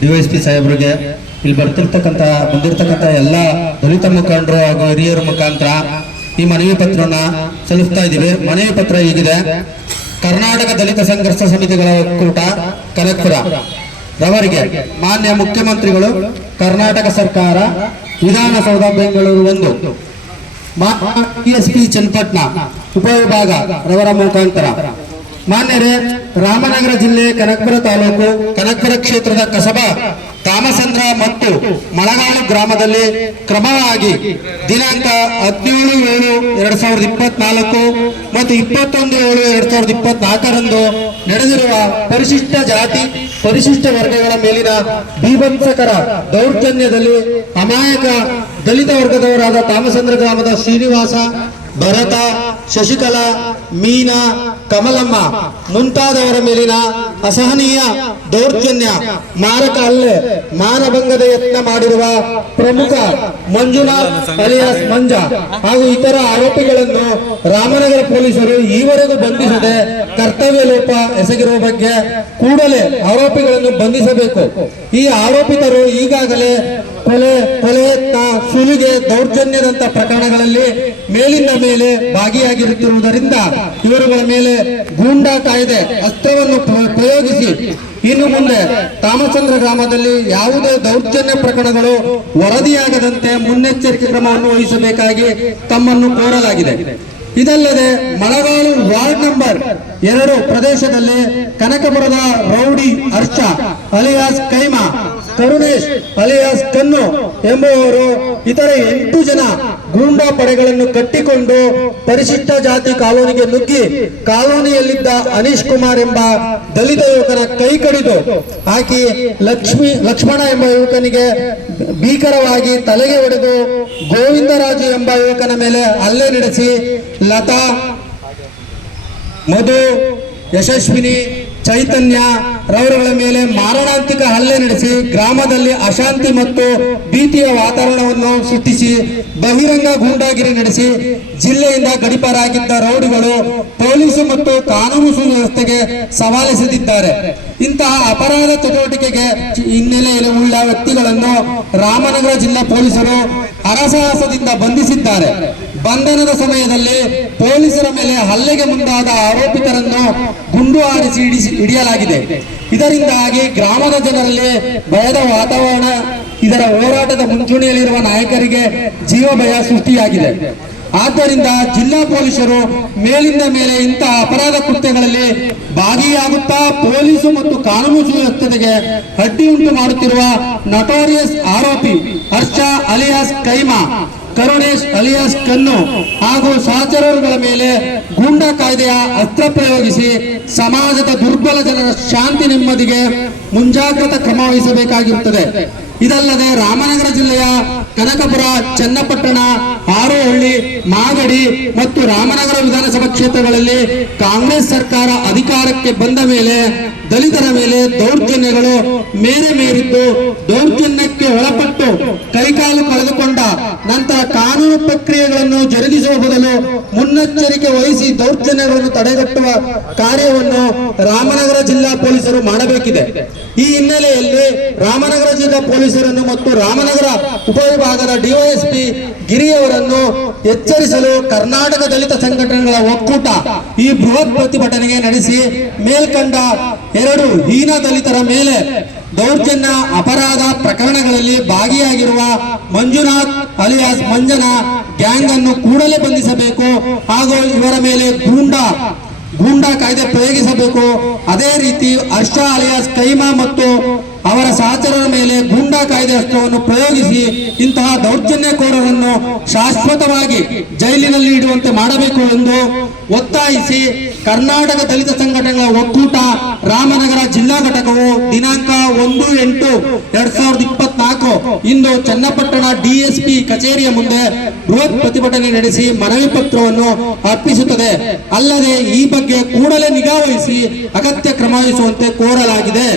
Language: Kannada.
ಡಿವೈಎಸ್ಪಿ ಸಾಹೇಬರಿಗೆ, ಇಲ್ಲಿ ಬಂದಿರತಕ್ಕಂಥ ಎಲ್ಲ ದಲಿತ ಮುಖಂಡರು ಹಾಗೂ ಹಿರಿಯರ ಮುಖಾಂತರ ಈ ಮನವಿ ಪತ್ರವನ್ನು ಸಲ್ಲಿಸ್ತಾ ಇದ್ದೀವಿ. ಮನವಿ ಪತ್ರ ಹೀಗಿದೆ: ಕರ್ನಾಟಕ ದಲಿತ ಸಂಘರ್ಷ ಸಮಿತಿಗಳ ಒಕ್ಕೂಟ ಕನಕಪುರ ರವರಿಗೆ ಮಾನ್ಯ ಮುಖ್ಯಮಂತ್ರಿಗಳು, ಕರ್ನಾಟಕ ಸರ್ಕಾರ, ವಿಧಾನಸೌಧ ಬೆಂಗಳೂರು 1, ಡಿಎಸ್ಪಿ ಚನ್ನಪಟ್ಟಣ ಉಪವಿಭಾಗ ರವರ ಮುಖಾಂತರ ಮಾನ್ಯರೇ, ರಾಮನಗರ ಜಿಲ್ಲೆ ಕನಕಪುರ ತಾಲೂಕು ಕನಕಪುರ ಕ್ಷೇತ್ರದ ಕಸಬಾ ತಾಮಸಂದ್ರ ಮತ್ತು ಮಳಗಾಲು ಗ್ರಾಮದಲ್ಲಿ ಕ್ರಮವಾಗಿ ದಿನಾಂಕ 17/7/2024 ಮತ್ತು 21/7/2024 ನಡೆದಿರುವ ಪರಿಶಿಷ್ಟ ಜಾತಿ ಪರಿಶಿಷ್ಟ ವರ್ಗಗಳ ಮೇಲಿನ ಬೀಭತ್ಸಕರ ದೌರ್ಜನ್ಯದಲ್ಲಿ ಅಮಾಯಕ ದಲಿತ ವರ್ಗದವರಾದ ತಾಮಸಂದ್ರ ಗ್ರಾಮದ ಶ್ರೀನಿವಾಸ, ಭರತ, ಶಶಿಕಲಾ, ಮೀನಾ, ಕಮಲಮ್ಮ ಮುಂತಾದವರ ಮೇಲಿನ ಅಸಹನೀಯ ದೌರ್ಜನ್ಯ, ಮಾರಕ ಹಲ್ಲೆ, ಮಾನಭಂಗದ ಯತ್ನ ಮಾಡಿರುವ ಪ್ರಮುಖ ಮಂಜುನಾಥ್ ಅಲಿಯಾಸ್ ಮಂಜ ಹಾಗೂ ಇತರ ಆರೋಪಿಗಳನ್ನು ರಾಮನಗರ ಪೊಲೀಸರು ಈವರೆಗೂ ಬಂಧಿಸದೆ ಕರ್ತವ್ಯ ಲೋಪ ಎಸಗಿರುವ ಬಗ್ಗೆ ಕೂಡಲೇ ಆರೋಪಿಗಳನ್ನು ಬಂಧಿಸಬೇಕು. ಈ ಆರೋಪಿತರು ಈಗಾಗಲೇ ಕೊಲೆ ಯತ್ನ, ಸುಲಿಗೆ, ದೌರ್ಜನ್ಯದಂತ ಪ್ರಕರಣಗಳಲ್ಲಿ ಮೇಲಿಂದ ಮೇಲೆ ಭಾಗಿಯಾಗಿರುತ್ತಿರುವುದರಿಂದ ಇವರುಗಳ ಮೇಲೆ ಗೂಂಡಾ ಕಾಯ್ದೆ ಅಸ್ತ್ರವನ್ನು ಪ್ರಯೋಗಿಸಿ ಇನ್ನು ಮುಂದೆ ತಾಮಸಂದ್ರ ಗ್ರಾಮದಲ್ಲಿ ಯಾವುದೇ ದೌರ್ಜನ್ಯ ಪ್ರಕರಣಗಳು ವರದಿಯಾಗದಂತೆ ಮುನ್ನೆಚ್ಚರಿಕೆ ಕ್ರಮವನ್ನು ವಹಿಸಬೇಕಾಗಿ ತಮ್ಮನ್ನು ಕೋರಲಾಗಿದೆ. ಇದಲ್ಲದೆ ಮಳಗಾಲು ವಾರ್ಡ್ ನಂಬರ್ 2 ಪ್ರದೇಶದಲ್ಲಿ ಕನಕಪುರದ ರೌಡಿ ಹರ್ಷ ಅಲಿಯಾಸ್ ಕೈಮಾ, ಕರುಣೇಶ್ ಅಲಿಯಾಸ್ ಕನ್ನು ಎಂಬುವವರು ಇತರ 8 ಜನ ಗೂಂಡಾ ಪಡೆಗಳನ್ನು ಕಟ್ಟಿಕೊಂಡು ಪರಿಶಿಷ್ಟ ಜಾತಿ ಕಾಲೋನಿಗೆ ನುಗ್ಗಿ ಕಾಲೋನಿಯಲ್ಲಿದ್ದ ಅನೀಶ್ ಕುಮಾರ್ ಎಂಬ ದಲಿತ ಯುವಕನ ಕೈ ಕಡಿದು ಹಾಕಿ ಲಕ್ಷ್ಮಣ ಎಂಬ ಯುವಕನಿಗೆ ಭೀಕರವಾಗಿ ತಲೆಗೆ ಹೊಡೆದು ಗೋವಿಂದರಾಜು ಎಂಬ ಯುವಕನ ಮೇಲೆ ಹಲ್ಲೆ ನಡೆಸಿ ಲತಾ, ಮಧು, ಯಶಸ್ವಿನಿ, ಚೈತನ್ಯ ರವರುಗಳ ಮೇಲೆ ಮಾರಣಾಂತಿಕ ಹಲ್ಲೆ ನಡೆಸಿ ಗ್ರಾಮದಲ್ಲಿ ಅಶಾಂತಿ ಮತ್ತು ಭೀತಿಯ ವಾತಾವರಣವನ್ನು ಸೃಷ್ಟಿಸಿ ಬಹಿರಂಗ ಗೂಂಡಾಗಿರಿ ನಡೆಸಿ ಜಿಲ್ಲೆಯಿಂದ ಗಡಿಪಾರಾಗಿದ್ದ ರೌಡಿಗಳು ಪೊಲೀಸು ಮತ್ತು ಕಾನೂನು ಸುವ್ಯವಸ್ಥೆಗೆ ಸವಾಲೆಸೆದಿದ್ದಾರೆ. ಇಂತಹ ಅಪರಾಧ ಚಟುವಟಿಕೆಗೆ ಹಿನ್ನೆಲೆಯಲ್ಲಿ ಉಳ್ಳ ವ್ಯಕ್ತಿಗಳನ್ನು ರಾಮನಗರ ಜಿಲ್ಲಾ ಪೊಲೀಸರು ಹರಸಾಹಸದಿಂದ ಬಂಧಿಸಿದ್ದಾರೆ. ಬಂಧನದ ಸಮಯದಲ್ಲಿ ಪೊಲೀಸರ ಮೇಲೆ ಹಲ್ಲೆಗೆ ಮುಂದಾದ ಆರೋಪಿತರನ್ನು ಗುಂಡು ಹಾರಿಸಿ ಹಿಡಿಯಲಾಗಿದೆ. ಇದರಿಂದಾಗಿ ಗ್ರಾಮದ ಜನರಲ್ಲಿ ಭಯದ ವಾತಾವರಣ, ಇದರ ಹೋರಾಟದ ಮುಂಚೂಣಿಯಲ್ಲಿರುವ ನಾಯಕರಿಗೆ ಜೀವ ಭಯ ಸೃಷ್ಟಿಯಾಗಿದೆ. ಆದ್ದರಿಂದ ಜಿಲ್ಲಾ ಪೊಲೀಸರು ಮೇಲಿಂದ ಮೇಲೆ ಇಂತಹ ಅಪರಾಧ ಕೃತ್ಯಗಳಲ್ಲಿ ಭಾಗಿಯಾಗುತ್ತಾ ಪೊಲೀಸು ಮತ್ತು ಕಾನೂನು ಸುವ್ಯವಸ್ಥೆಗೆ ಅಡ್ಡಿ ಉಂಟು ಮಾಡುತ್ತಿರುವ ನಟೋರಿಯಸ್ ಆರೋಪಿ ಹರ್ಷ ಅಲಿಯಾಸ್ ಕೈಮಾ, ಕರುಣೇಶ್ ಅಲಿಯಾಸ್ ಕನ್ನು ಹಾಗೂ ಸಹಚರರುಗಳ ಮೇಲೆ ಗೂಂಡಾ ಕಾಯ್ದೆಯ ಅಸ್ತ್ರ ಪ್ರಯೋಗಿಸಿ ಸಮಾಜದ ದುರ್ಬಲ ಜನರ ಶಾಂತಿ ನೆಮ್ಮದಿಗೆ ಮುಂಜಾಗ್ರತಾ ಕ್ರಮ ವಹಿಸಬೇಕಾಗಿರುತ್ತದೆ. ಇದಲ್ಲದೆ ರಾಮನಗರ ಜಿಲ್ಲೆಯ ಕನಕಪುರ, ಚನ್ನಪಟ್ಟಣ, ಹಾರೋಹಳ್ಳಿ, ಮಾಗಡಿ ಮತ್ತು ರಾಮನಗರ ವಿಧಾನಸಭಾ ಕ್ಷೇತ್ರಗಳಲ್ಲಿ ಕಾಂಗ್ರೆಸ್ ಸರ್ಕಾರ ಅಧಿಕಾರಕ್ಕೆ ಬಂದ ಮೇಲೆ ದಲಿತರ ಮೇಲೆ ದೌರ್ಜನ್ಯಗಳು ಮೇರೆ ಮೇರಿದ್ದು, ದೌರ್ಜನ್ಯಕ್ಕೆ ಒಳಪಟ್ಟು ಕೈಕಾಲು ಕಳೆದುಕೊಂಡ ನಂತರ ಕಾನೂನು ಪ್ರಕ್ರಿಯೆಗಳನ್ನು ಜರುಗಿಸುವ ಬದಲು ಮುನ್ನೆಚ್ಚರಿಕೆ ವಹಿಸಿ ದೌರ್ಜನ್ಯಗಳನ್ನು ತಡೆಗಟ್ಟುವ ಕಾರ್ಯವನ್ನು ರಾಮನಗರ ಜಿಲ್ಲಾ ಪೊಲೀಸರು ಮಾಡಬೇಕಿದೆ. ಈ ಹಿನ್ನೆಲೆಯಲ್ಲಿ ರಾಮನಗರ ಜಿಲ್ಲಾ ಪೊಲೀಸರನ್ನು ಮತ್ತು ರಾಮನಗರ ಉಪವಿಭಾಗದ ಡಿವೈಎಸ್ಪಿ ಗಿರಿಯವರನ್ನು ಎಚ್ಚರಿಸಲು ಕರ್ನಾಟಕ ದಲಿತ ಸಂಘಟನೆಗಳ ಒಕ್ಕೂಟ ಈ ಬೃಹತ್ ಪ್ರತಿಭಟನೆಗೆ ನಡೆಸಿ ಮೇಲ್ಕಂಡ 2 ಹೀನ ದಲಿತರ ಮೇಲೆ ದೌರ್ಜನ್ಯ ಅಪರಾಧ ಪ್ರಕರಣಗಳಲ್ಲಿ ಭಾಗಿಯಾಗಿರುವ ಮಂಜುನಾಥ್ ಅಲಿಯಾಸ್ ಮಂಜನ ಗ್ಯಾಂಗ್ ಅನ್ನು ಕೂಡಲೇ ಬಂಧಿಸಬೇಕು ಹಾಗೂ ಇವರ ಮೇಲೆ ಗೂಂಡಾ ಕಾಯ್ದೆ ಪ್ರಯೋಗಿಸಬೇಕು. ಅದೇ ರೀತಿ ಹರ್ಷ ಅಲಿಯಾಸ್ ಕೈಮಾ ಮತ್ತು ಅವರ ಸಹಚರರ ಮೇಲೆ ಗೂಂಡಾ ಕಾಯ್ದೆ ಅಸ್ತ್ರವನ್ನು ಪ್ರಯೋಗಿಸಿ ಇಂತಹ ದೌರ್ಜನ್ಯಕೋರರನ್ನು ಶಾಶ್ವತವಾಗಿ ಜೈಲಿನಲ್ಲಿ ಇಡುವಂತೆ ಮಾಡಬೇಕು ಎಂದು ಒತ್ತಾಯಿಸಿ ಕರ್ನಾಟಕ ದಲಿತ ಸಂಘಟನೆಗಳ ಒಕ್ಕೂಟ ರಾಮನಗರ ಜಿಲ್ಲಾ ಘಟಕವು ದಿನಾಂಕ 1/8/2024 ಇಂದು ಚನ್ನಪಟ್ಟಣ ಡಿಎಸ್ಪಿ ಕಚೇರಿಯ ಮುಂದೆ ಬೃಹತ್ ಪ್ರತಿಭಟನೆ ನಡೆಸಿ ಮನವಿ ಪತ್ರವನ್ನು ಅರ್ಪಿಸುತ್ತದೆ. ಅಲ್ಲದೆ ಈ ಬಗ್ಗೆ ಕೂಡಲೇ ನಿಗಾ ವಹಿಸಿ ಅಗತ್ಯ ಕ್ರಮ ವಹಿಸುವಂತೆ ಕೋರಲಾಗಿದೆ.